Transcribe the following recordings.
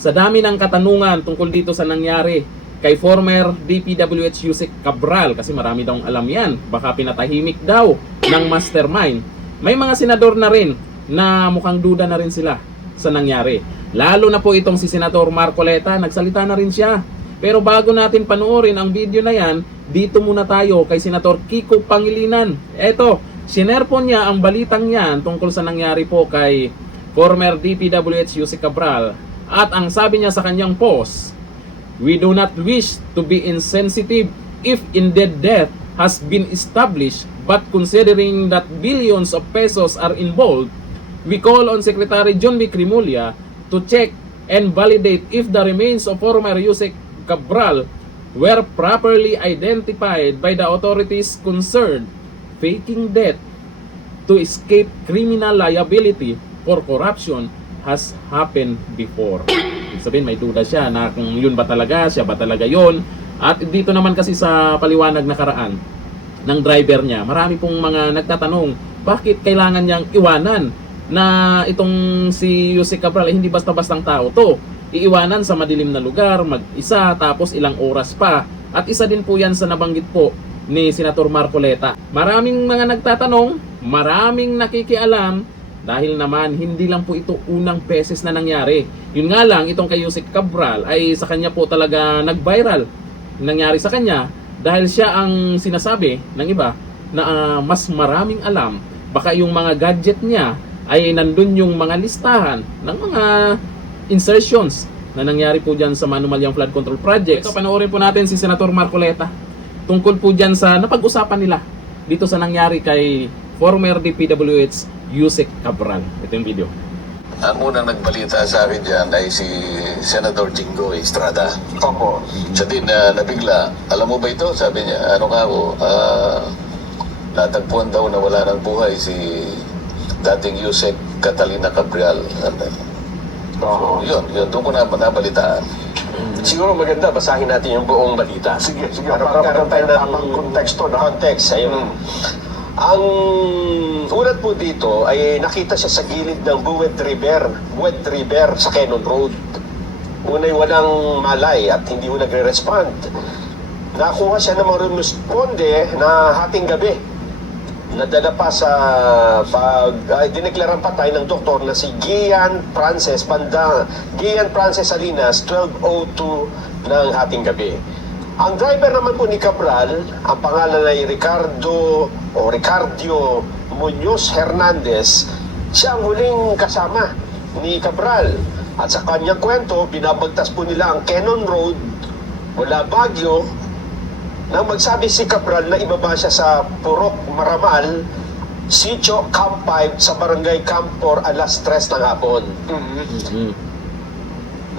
Sa dami ng katanungan tungkol dito sa nangyari kay former DPWH Yusek Cabral, kasi marami daw alam yan, baka pinatahimik daw ng mastermind. May mga senador na rin na mukhang duda na rin sila sa nangyari. Lalo na po itong si Senator Marcoleta, nagsalita na rin siya. Pero bago natin panoorin ang video na yan, dito muna tayo kay Senator Kiko Pangilinan. Eto, sinare po niya ang balitang yan tungkol sa nangyari po kay former DPWH Yusek Cabral. At ang sabi niya sa kanyang post, "We do not wish to be insensitive if indeed death has been established, but considering that billions of pesos are involved, we call on Secretary John B. Crimolia to check and validate if the remains of former Yusek Cabral were properly identified by the authorities concerned, faking death to escape criminal liability for corruption has happened before." Ibig sabihin, may duda siya na kung yun ba talaga, siya ba talaga yun. At dito naman kasi sa paliwanag nakaraan ng driver niya, marami pong mga nagtatanong bakit kailangan niyang iwanan na itong si Yusek Cabral hindi basta-bastang tao to. Iiwanan sa madilim na lugar, mag-isa, tapos ilang oras pa. At isa din po yan sa nabanggit po ni Senator Marcoleta. Maraming mga nagtatanong, maraming nakikialam, dahil naman hindi lang po ito unang beses na nangyari. Yun nga lang, itong kay Yusek Cabral ay sa kanya po talaga nag-viral. Nangyari sa kanya dahil siya ang sinasabi ng iba na mas maraming alam. Baka yung mga gadget niya ay nandun yung mga listahan ng mga insertions na nangyari po dyan sa Manumalyang Flood Control Projects. Ito, panoorin po natin si Senator Marcoleta tungkol po dyan sa napag-usapan nila dito sa nangyari kay former DPWH Yusek Cabral. Ito yung video. Ang unang nagbalita sa akin dyan ay si Senator Jingo Estrada. Opo. Siya din nabigla. Alam mo ba ito? Sabi niya, ano ka ako? Natagpuan daw na wala ng buhay si dating Yusek Catalina Cabral. Oo. Yun. Doon ko nabalitaan. Siguro maganda, basahin natin yung buong balita. Sige, Para magkaroon tayo ng tamang konteksto, no? context. Ayun. Ang ulat po dito ay nakita siya sa gilid ng Buwet River sa Quezon Road. Unay walang malay at hindi mo nagre-respond. Nakuha siya ng mga rumusponde na hating gabi. Nadala pa sa dineklarang patay ng doktor na si Gian Frances Salinas, 12:02 ng hating gabi. Ang driver naman po ni Cabral, ang pangalan ay Ricardo Muñoz Hernandez, siya ang huling kasama ni Cabral. At sa kanyang kwento, binabagtas po nila ang Quezon Road mula Baguio nang magsabi si Cabral na ibaba siya sa Purok Maramal, Sitio Camp 5 sa Barangay Camp 4 alas 3 ng hapon.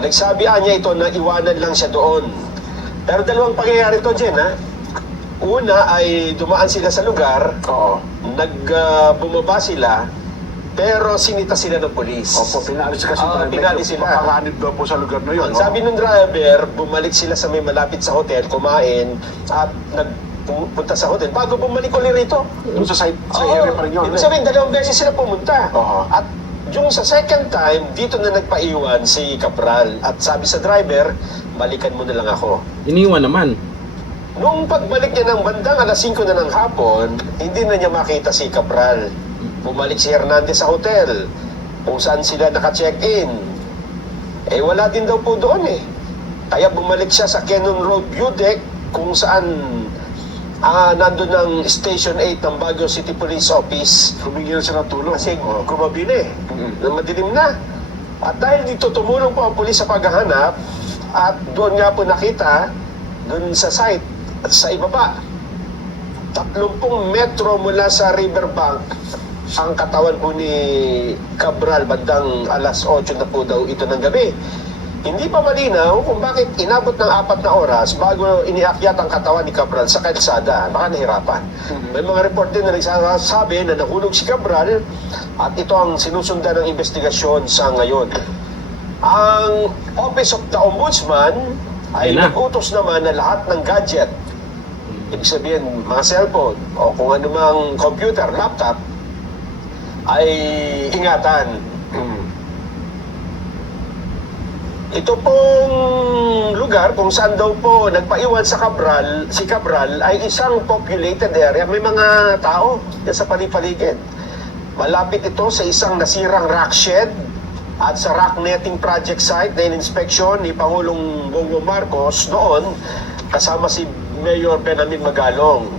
Nagsabi niya ito na iwanan lang siya doon. Pero dalawang pangyayari ito, Jen, ha? Una ay dumaan sila sa lugar, bumaba sila, pero sinita sila ng polis. Opo, pinalis kasi pinalis sila. Makahanib daw po sa lugar na yun. Ang sabi ng driver, bumalik sila sa may malapit sa hotel, kumain, at nagpunta sa hotel. Bago bumalik ulit rito. Yung sa site, sa area pa rin yun. Ibig sabihin, dalawang beses sila pumunta. Oo. At yung sa second time, dito na nagpaiwan si Cabral. At sabi sa driver, balikan mo na lang ako. Iniwan naman. Nung pagbalik niya ng bandang alas 5 na ng hapon, hindi na niya makita si Cabral. Bumalik si Hernandez sa hotel, kung saan sila naka-check-in. Wala din daw po doon eh. Kaya bumalik siya sa Quezon Road View Deck, kung saan nandun ng Station 8 ng Baguio City Police Office. Humingi na siya ng tulong. Kasi gumabi na eh, na madilim na. At dahil dito tumulong po ang pulis sa paghahanap, at doon nga po nakita, doon sa site, sa ibaba, 30 metro mula sa riverbank, ang katawan po ni Cabral bandang alas 8 na po daw ito ng gabi. Hindi pa malinaw kung bakit inabot ng 4 na oras bago iniakyat ang katawan ni Cabral sa kalsada. Baka nahirapan. May mga report din na nagsasabi na nahulog si Cabral at ito ang sinusundan ng investigasyon sa ngayon. Ang Office of the Ombudsman ay nag-utos naman na lahat ng gadget, ibig sabihin mga cellphone o kung anumang computer, laptop, ay ingatan. ito pong lugar kung saan daw po nagpaiwan sa si Cabral ay isang populated area. May mga tao yan sa paligid. Malapit ito sa isang nasirang rock shed at sa rock netting project site na in-inspection ni Pangulong Bongbong Marcos noon kasama si Mayor Benjamin Magalong.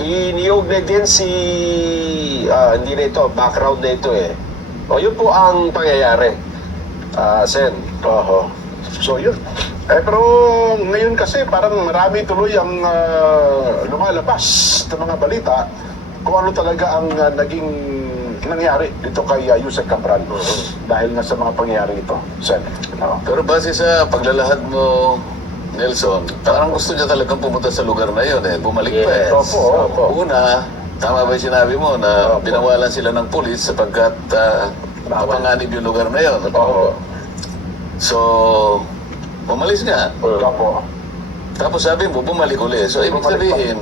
Iniugnay din si hindi na ito, background na ito eh. O yun po ang pangyayari. Sen. Oho. So yun. Pero ngayon kasi parang marami tuloy ang lumalabas na mga balita kung ano talaga ang naging nangyari dito kay Yusek Cabral dahil nga sa mga pangyayari ito. Sen. Pero base sa paglalahad mo, Nelson, parang gusto niya talagang pumunta sa lugar na yun eh. Bumalik pa eh. Opo. Una, tama ba yung sinabi mo na binawalan sila ng pulis sapagkat mapanganib yung lugar na yun? Opo. So, umalis nga. Opo. Tapos sabi mo, bumalik uli. So, ibig sabihin,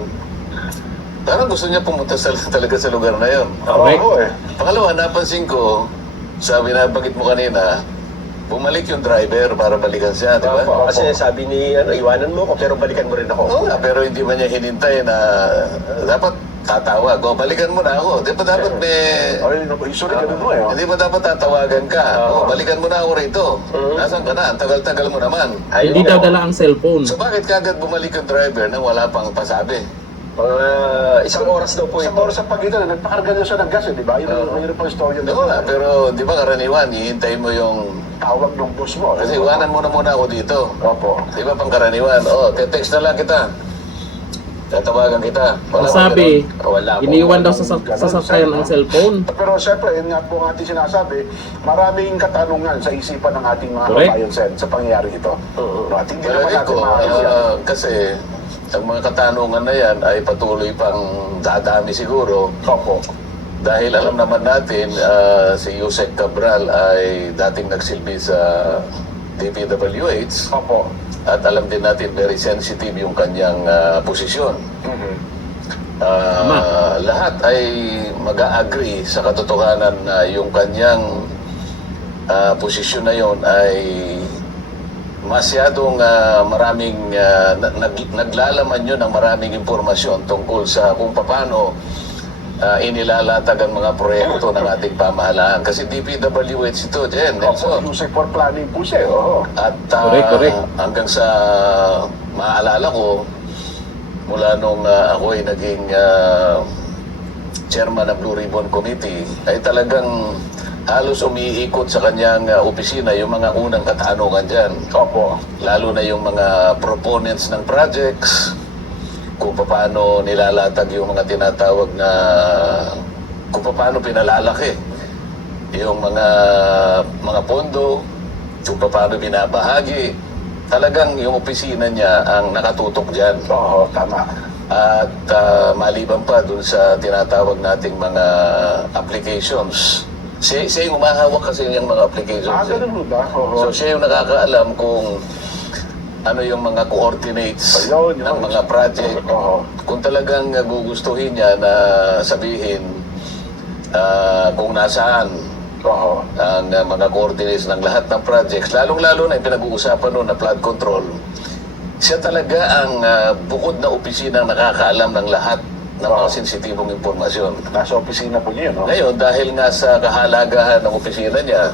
parang gusto niya pumunta talaga sa lugar na yun. Correct. Oo eh. Pangalawa, napansin ko, sabi na banggit mo kanina, bumalik yung driver para balikan siya, di ba? Opo. Kasi sabi ni, iwanan mo ko pero balikan mo rin ako. Oo nga, pero hindi man niya hinintay na dapat tatawag. O, balikan mo na ako. Di ba dapat may... Ay, usually ganun mo eh. Hindi ba dapat tatawagan ka? O, balikan mo na ako rito. Nasaan ka na? Ang tagal-tagal mo naman. Hindi daw dala ang cellphone. So bakit kagad bumalik yung driver nang wala pang pasabi? Mga isang oras daw po Sa ito. oras sa pagitan, nagpakarga niya siya ng gas eh, di ba? Yun ang mayroon pang istorya Oo nga, pero di ba karaniwan, hihintayin mo yung... tawag ng boss mo. Kasi iwanan mo na muna ako dito. Opo. Di ba pang karaniwan? O, text na lang kita. Tatawagan kita. Ang bang sabi, ganun? Wala po. iniwan daw sa sasakyan ang cellphone. Pero siyempre, yun nga po ang ating sinasabi, maraming katanungan sa isipan ng ating mga Correct. kabayan sa pangyayari ito. No, at hindi Pero naman natin ko, maayos yan. kasi ang mga katanungan na yan ay patuloy pang dadami siguro. Opo. Dahil alam naman natin, si Yusek Cabral ay dating nagsilbi sa DPWH. Opo. At alam din natin, very sensitive yung kanyang posisyon. Mhm. Lahat ay mag-a-agree sa katotohanan na yung kanyang posisyon na yon ay masyadong maraming naglalaman yun ng maraming impormasyon tungkol sa kung paano inilalatag ang mga proyekto ng ating pamahalaan. Kasi DPWH ito, Jen, Opo, Nelson. usay for planning po siya. Oo. At Correct. hanggang sa maaalala ko, mula nung ako ay naging chairman ng Blue Ribbon Committee, ay talagang halos umiikot sa kanyang opisina yung mga unang katanungan dyan. Opo. Lalo na yung mga proponents ng projects, kung paano nilalatag yung mga tinatawag na, kung paano pinalalaki yung mga pondo, kung paano binabahagi. Talagang yung opisina niya ang nakatutok dyan. Oo, tama. At maliban pa dun sa tinatawag nating mga applications. Siya yung umahawak kasi yung mga applications. Ganun mo ba? Oo. So siya yung nakakaalam kung ano yung mga coordinates Ayun, ng mga project. Oo. Kung talagang gugustuhin niya na sabihin kung nasaan Oo. ang mga coordinates ng lahat ng projects, lalong-lalo na yung pinag-uusapan noon na flood control, siya talaga ang bukod na opisina nakakaalam ng lahat ng mga sensitibong impormasyon. Nasa opisina po niya, no? Ngayon, dahil nga sa kahalagahan ng opisina niya,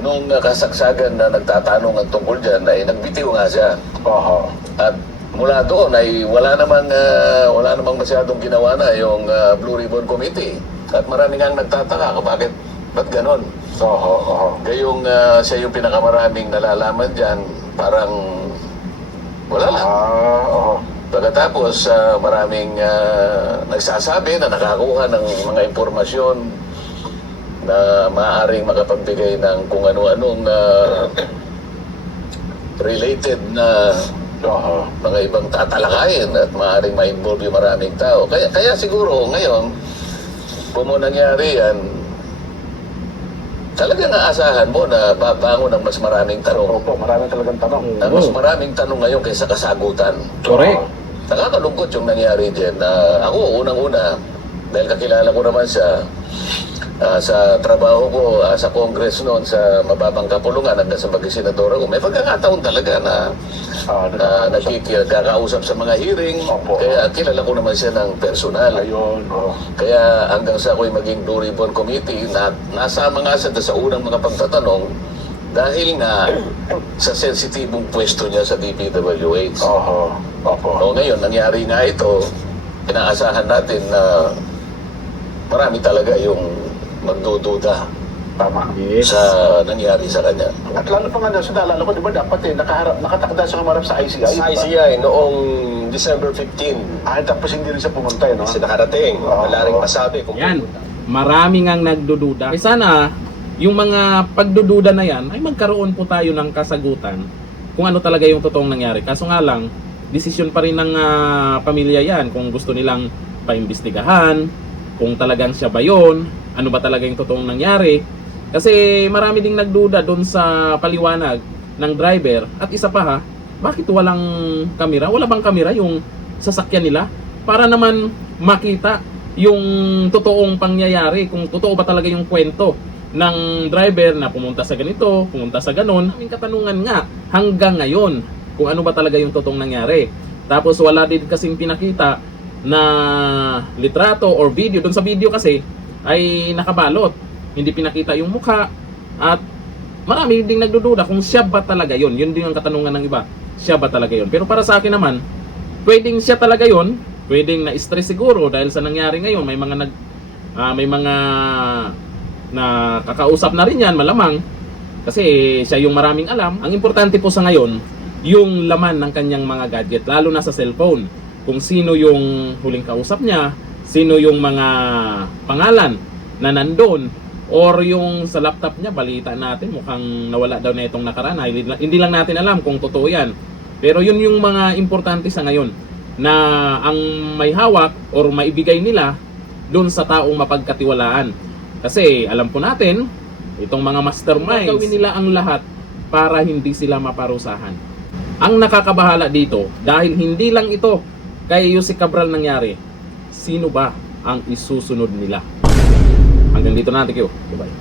nung kasagsagan na nagtatanong ang tungkol dyan, ay nagbitiw nga siya. Oo. At mula doon ay wala namang masyadong ginawa na yung Blue Ribbon Committee. At marami nga nagtataka ba't ganon? Oo. Oo. Gayong siya yung pinakamaraming nalalaman dyan, parang wala lang. Oo. Pagkatapos, maraming nagsasabi na nakakuha ng mga impormasyon na maaaring makapagbigay ng kung ano-anong related na Oo. mga ibang tatalakayin at maaaring ma-involve yung maraming tao. Kaya siguro ngayon, kung mo nangyari yan, talagang aasahan mo na babangon ng mas maraming tanong. Opo, marami talagang tanong. Ang mas maraming tanong ngayon kaysa kasagutan. Correct. Nakakalungkot yung nangyari dyan. Ako, unang-una, dahil kakilala ko naman siya, sa trabaho ko sa Congress noon sa mababang kapulungan hanggang sa maging senador ako, may pagkakataon talaga na nakikikausap sa mga hearing. Opo. Kaya kilala ko naman siya ng personal. Ayun. Oh. Kaya hanggang sa ako'y maging Blue Ribbon Committee, nasama nga sa unang mga pagtatanong dahil nga sa sensitibong pwesto niya sa DPWH. Oho. Opo. O ngayon, nangyari nga ito, inaasahan natin na marami talaga yung magdududa Tama. sa nangyari sa kanya. At lalo pa nga, naalala ko, di ba, dapat nakatakda siya humarap sa ICI. Sa ICI noong December 15, Tapos hindi rin siya pumunta, no? kasi nakarating. Wala rin masabi kung Yan. Marami ngang nagdududa. Eh sana, yung mga pagdududa na yan, ay magkaroon po tayo ng kasagutan kung ano talaga yung totoong nangyari. Kaso nga lang, desisyon pa rin ng pamilya yan kung gusto nilang paimbestigahan, kung talagang siya ba yun, ano ba talaga yung totoong nangyari. Kasi marami ding nagduda doon sa paliwanag ng driver. At isa pa ha, bakit walang kamera? Wala bang kamera yung sasakyan nila? Para naman makita yung totoong pangyayari, kung totoo ba talaga yung kwento ng driver na pumunta sa ganito, pumunta sa ganon. Aming katanungan nga hanggang ngayon kung ano ba talaga yung totoong nangyari. Tapos wala din kasing pinakita na litrato or video. Doon sa video kasi ay nakabalot, hindi pinakita yung mukha. At marami ding nagdududa kung siya ba talaga yon. Yun din ang katanungan ng iba, siya ba talaga yon. Pero para sa akin naman, pwedeng siya talaga yon, pwedeng na-stress siguro dahil sa nangyari ngayon. May mga na kakausap na rin yan, malamang kasi siya yung maraming alam. Ang importante po sa ngayon, yung laman ng kanyang mga gadget, lalo na sa cellphone. Kung sino yung huling kausap niya, sino yung mga pangalan na nandun, or yung sa laptop niya, balita natin, mukhang nawala daw na itong nakaraan. Hindi lang natin alam kung totoo yan. Pero yun yung mga importante sa ngayon, na ang may hawak or maibigay nila dun sa taong mapagkatiwalaan. Kasi alam po natin, itong mga masterminds, gawin nila ang lahat para hindi sila maparusahan. Ang nakakabahala dito, dahil hindi lang ito kay Yusek Cabral nangyari, sino ba ang isusunod nila? Hanggang dito na, thank you. Bye-bye.